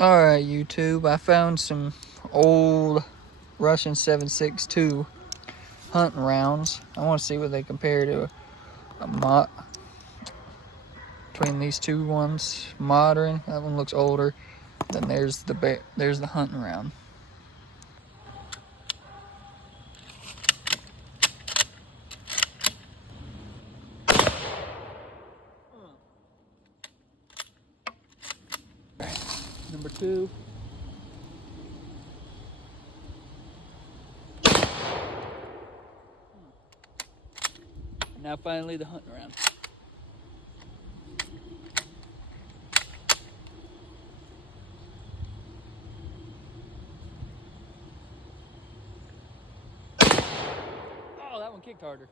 Alright, YouTube, I found some old Russian 7.62 hunting rounds. I want to see what they compare to a between these two ones. Modern, that one looks older. Then there's the hunting round. Number 2. Now finally the hunting round. Oh, that one kicked harder.